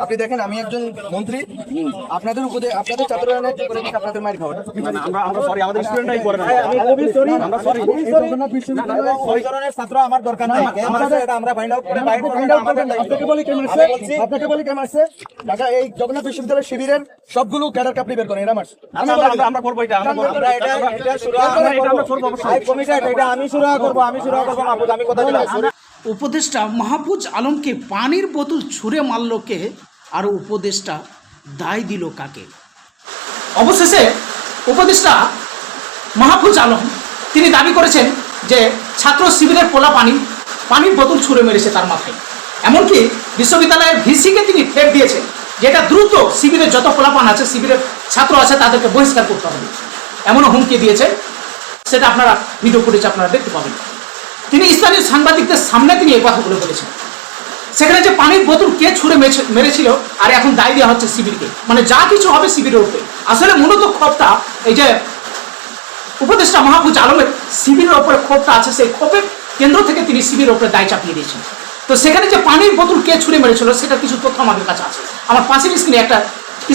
আপনি দেখেন আমি একজন মন্ত্রী। আপনাদের উপদে আপনাদের ছাত্ররা করে আপনাদের মাইর খাওয়াটা আমরা আমরা সরি আমাদের স্টুডেন্টরাই করে না। আমি সরি আমরা sorry। জগন্নাথ বিশ্ববিদ্যালয়ে ওই ধরনের ছাত্র আমার দরকার নাই। আমাদের এটা আমরা ফাইন্ড আউট করে বাইরে find out করবেন আপনাকে বলি কে মারছে আপনাকে বলি কে মারছে ঢাকা এই জগন্নাথ বিশ্ববিদ্যালয়ের শিবিরের সবগুলো ক্যাডারকে আপনি বের করেন এরা মারছে আমি আমরা আমরা- আমরা এটা আমরা এটা এটা শুরু আমরা এটা আমরা করব অবশ্যই কমিটি এটা আমি শুরু করব আমি শুরু করব আমি কথা দিলাম উপদেষ্টা মাহফুজ আলমকে পানির বোতল ছুঁড়ে মারল কে? আর উপদেষ্টা দায় দিল কাকে? অবশেষে উপদেষ্টা মাহফুজ আলম, তিনি দাবি করেছেন যে ছাত্র শিবিরের পোলা পানি, পানির বোতল ছুঁড়ে মেরেছে তার মাথায়। এমনকি বিশ্ববিদ্যালয়ের ভিসিকে তিনি থ্রেট দিয়েছেন, যেটা দ্রুত শিবিরের যত পোলাপান আছে, শিবিরের ছাত্র আছে, তাদেরকে বহিষ্কার করতে হবে। এমনও হুমকি দিয়েছে, সেটা আপনারা ভিডিও ফুটেজ আপনারা দেখতে পাবেন। তিনি স্থানীয় সাংবাদিকদের সামনে তিনি এই কথাগুলো বলেছেন। সেখানে যে পানির বোতল কে ছুঁড়ে মেরেছিল, আর এখন দায় দেওয়া হচ্ছে শিবিরকে। মানে যা কিছু হবে শিবিরের উপরে। আসলে মূলত ক্ষোভটা এই যে উপদেষ্টা মাহফুজ আলমের শিবিরের ওপরে ক্ষোভটা আছে, সেই ক্ষোভের কেন্দ্র থেকে তিনি শিবিরের ওপরে দায় চাপিয়ে দিয়েছেন। তো সেখানে যে পানির বোতল কে ছুঁড়ে মেরেছিল, সেটা কিছু তথ্য আমাদের কাছে আছে। আমার পাশের স্ক্রিনে একটা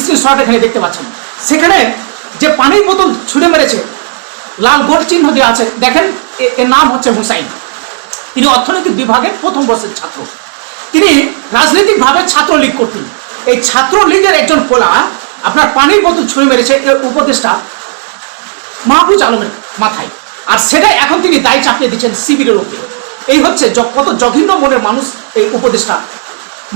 স্ক্রিন শট এখানে দেখতে পাচ্ছেন। সেখানে যে পানির বোতল ছুঁড়ে মেরেছে, লাল গোল চিহ্ন দেওয়া আছে, দেখেন এর নাম হচ্ছে হুসাইন। তিনি অর্থনৈতিক বিভাগের প্রথম বর্ষের ছাত্র। তিনি রাজনৈতিকভাবে ছাত্রলীগ করতেন এই ছাত্রলীগের একজন পোলা আপনার পানির বোতল ছুঁড়ে মেরেছে এর উপদেষ্টা মাহবুজ আলমের মাথায়। আর সেটাই এখন তিনি দায় চাপিয়ে দিচ্ছেন শিবিরের উপরে এই হচ্ছে কত জঘিন্য মনের মানুষ এই উপদেষ্টা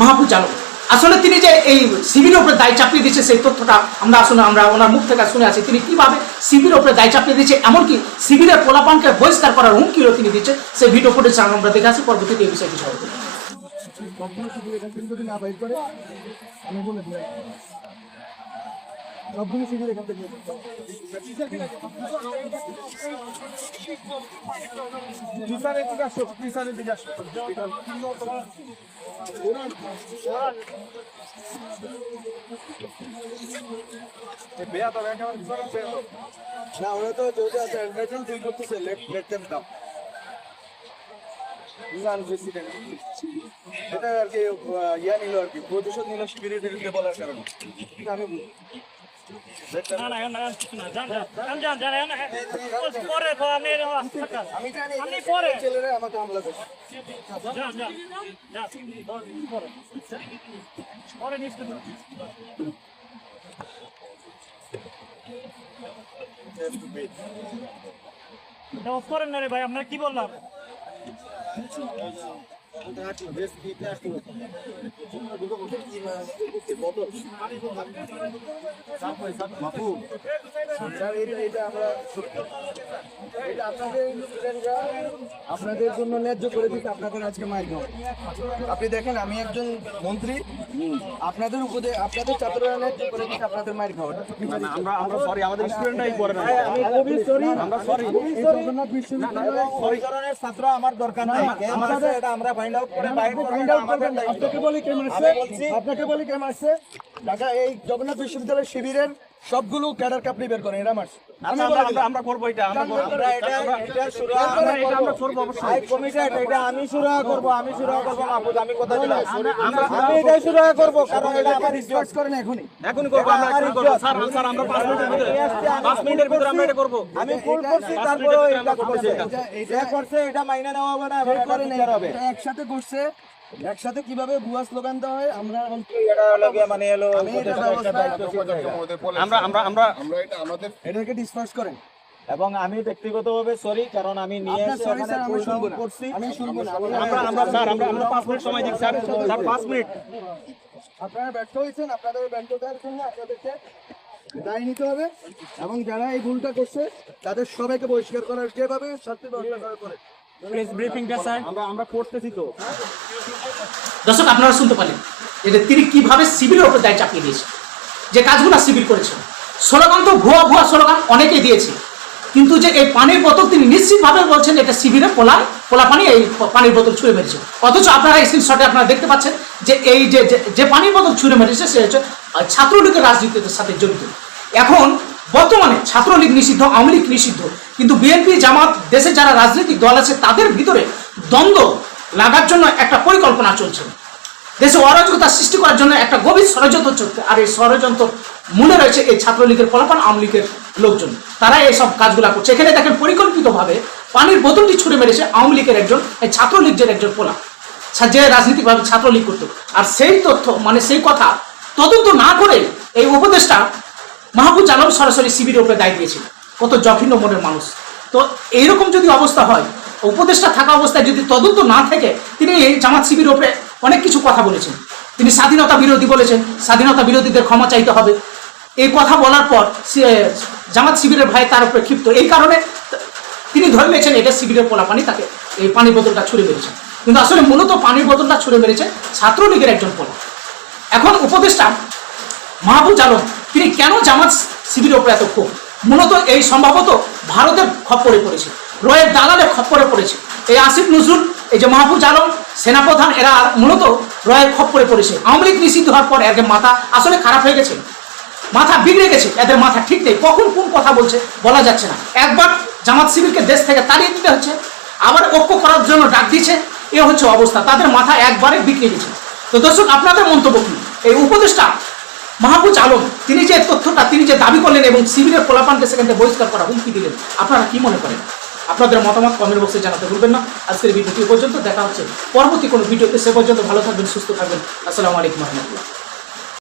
মাহবুজ আলম। আসলে তিনি যে এই শিবিরের উপরে দায় চাপিয়ে দিচ্ছে সেই তথ্যটা আমরা আসলে আমরা ওনার মুখ থেকে শুনে আছি তিনি কীভাবে শিবিরের উপরে দায় চাপিয়ে দিচ্ছে এমনকি শিবিরের পোলাপানকে বহিষ্কার করার হুমকিও তিনি দিচ্ছে সেই ভিডিও ফুটেজ আমরা দেখে আসি, পরবর্তীতে এই বিষয়ে কিছু হবে শিবির এখান থেকে যদি না বাইর করে আমি বলে দিই সবগুলো শিবির এখান থেকে পিছনে দিকে আসো পিছনে দিকে আসো না ওরা তো যেহেতু আছে তুই করতেছে প্রেসিডেন্ট এটা আর কি ইয়া নিল আর কি প্রতিশোধ নিল শিবিরের বিরুদ্ধে বলার কারণে। আমি না রে ভাই আপনার কি বললাম আপনাদের জন্য ন্যায্য করে দিতে আপনাদের আজকে খাব আপনি দেখেন আমি একজন মন্ত্রী। আপনাদের উপদে আপনাদের ছাত্ররা ন্যায্য করে দিতে আপনাদের মাইর খাওয়াটা আমরা আমরা সরি আমাদের স্টুডেন্টরাই করে না। আমি খুবই সরি আমরা সরি জগন্নাথ ছাত্র আমার দরকার নাই। এটা আমরা ফাইন্ড আউট করে বাইরে ফাইন্ড আউট করবেন না। আপনাকে বলি কে মারছে আপনাকে বলি কে মারছে ঢাকা এই জগন্নাথ বিশ্ববিদ্যালয়ের শিবিরের সবগুলো ক্যাডারকে আপনি বের করেন এরা মারছে আমরা বলে আমরা দিলাম। আমরা করব। এটা আমরা এটা এটা শুরু এটা আমরা করব অবশ্যই। এই কমিটি এটা এটা আমি শুরু করব আমি শুরু করব মাহমুদ আমি কথা দিলাম। আমি এটা শুরু করব কারণ এটা আমার ইজ্জত করেন এখনই। এখনই করব আমরা এখনই করব। স্যার স্যার আমরা পাঁচ মিনিটের ভিতরে পাঁচ মিনিটের ভিতরে আমরা এটা করব। আমি ফুল করছি তারপরে এটা করছে। এটা করছে এটা মাইনে নেওয়া হবে না হবে। একসাথে করছে একসাথে কীভাবে ভুয়া স্লোগান দেওয়া হয় আমরা এটা মানে এলো আমি এটা ব্যবস্থা আমরা আমরা আমরা এটাকে ডিসপাস করেন। এবং আমি ব্যক্তিগতভাবে সরি কারণ আমি নিয়ে এসে সরি স্যার আমি শুনব না। করছি। আমি শুনব না। আমরা আমরা স্যার আমরা আমরা পাঁচ মিনিট সময় দিচ্ছি স্যার স্যার পাঁচ মিনিট। আপনারা ব্যর্থ হয়েছেন আপনাদের ব্যর্থতার জন্য আপনাদেরকে দায় নিতে হবে। এবং যারা এই ভুলটা করছে তাদের সবাইকে বহিষ্কার করার যেভাবে শাস্তি ব্যবস্থা পরে। প্রেস ব্রিফিংটা স্যার আমরা আমরা করতেছি তো। দর্শক আপনারা শুনতে পারলেন যে তিনি কীভাবে শিবিরের উপর দায় চাপিয়ে দিয়েছে। যে কাজগুলো শিবির করেছে। স্লোগান তো ভুয়া ভুয়া স্লোগান অনেকেই দিয়েছে। কিন্তু যে এই পানির বোতল তিনি নিশ্চিতভাবে বলছেন এটা শিবিরে পোলা পোলা পানি এই পানির বোতল ছুঁড়ে মেরেছে। অথচ আপনারা এই স্ক্রিনশটে আপনারা দেখতে পাচ্ছেন যে এই যে যে- পানির বোতল ছুঁড়ে মেরেছে সে হচ্ছে ছাত্রলীগের রাজনীতির সাথে জড়িত। এখন বর্তমানে ছাত্রলীগ নিষিদ্ধ, আওয়ামী লীগ নিষিদ্ধ। কিন্তু বিএনপি, জামাত দেশে যারা রাজনৈতিক দল আছে, তাদের ভিতরে দ্বন্দ্ব লাগার জন্য একটা পরিকল্পনা চলছে। দেশে অরাজকতা সৃষ্টি করার জন্য একটা গভীর ষড়যন্ত্র চলছে। আর এই ষড়যন্ত্র মূলে রয়েছে এই ছাত্রলীগের ফলাফল, আওয়ামী লীগের লোকজন। তারা এইসব কাজগুলা করছে। এখানে দেখেন, পরিকল্পিতভাবে পানির বোতলটি ছুড়ে মেরেছে আওয়ামী লীগের একজন, এই ছাত্রলীগের একজন পোলা যে রাজনীতিকভাবে ছাত্রলীগ করতো। আর সেই তথ্য মানে সেই কথা তদন্ত না করে এই উপদেশটা মাহবুজ আলম সরাসরি শিবিরের উপরে দায় দিয়েছিল। কত জঘন্য মনের মানুষ। তো এইরকম যদি অবস্থা হয়, উপদেষ্টা থাকা অবস্থায় যদি তদন্ত না থেকে তিনি এই জামাত শিবিরের উপরে অনেক কিছু কথা বলেছেন। তিনি স্বাধীনতা বিরোধী বলেছেন, স্বাধীনতা বিরোধীদের ক্ষমা চাইতে হবে। এই কথা বলার পর জামাত শিবিরের ভাই তার উপরে ক্ষিপ্ত। এই কারণে তিনি ধরে নিয়েছেন এটা শিবিরের পোলা পানি তাকে এই পানির বোতলটা ছুড়ে মেরেছেন কিন্তু আসলে মূলত পানির বোতলটা ছুড়ে মেরেছে ছাত্রলীগের একজন পোলা। এখন উপদেষ্টা মাহবুজ আলম তিনি কেন জামাত শিবিরের ওপরে এত ক্ষোভ? মূলত এই সম্ভবত ভারতের খপ্পরে পড়েছে, রয়ের দালালের খপ্পরে পড়েছে। এই আসিফ নজরুল, এই যে মাহবুজ আলম, সেনাপ্রধান, এরা মূলত রয়ের খপ্পরে পড়েছে। আওয়ামী লীগ নিষিদ্ধ হওয়ার পর এদের মাথা আসলে খারাপ হয়ে গেছে। মাথা বিগড়ে গেছে, এদের মাথা ঠিক নেই। কখন কোন কথা বলছে বলা যাচ্ছে না। একবার জামাত শিবিরকে দেশ থেকে তাড়িয়ে দিতে হচ্ছে। আবার ঐক্য করার জন্য ডাক দিচ্ছে এ হচ্ছে অবস্থা। তাদের মাথা একবারে বিগড়ে গেছে। তো দর্শক, আপনাদের মন্তব্য কি? এই উপদেশটা মাহবুজ আলম, তিনি যে তথ্যটা, তিনি যে দাবি করলেন এবং শিবিরের ফলাফানকে সেখানে বহিষ্কার করা হুমকি দিলেন, আপনারা কি মনে করেন? আপনাদের মতামত কমেন্ট বক্সে জানাতে ভুলবেন না। আজকের ভিডিওটি পর্যন্ত, দেখা হচ্ছে পরবর্তী কোনো ভিডিওতে, সে পর্যন্ত ভালো থাকবেন, সুস্থ থাকবেন। আসসালামু আলাইকুম রহমতুল্লাহ।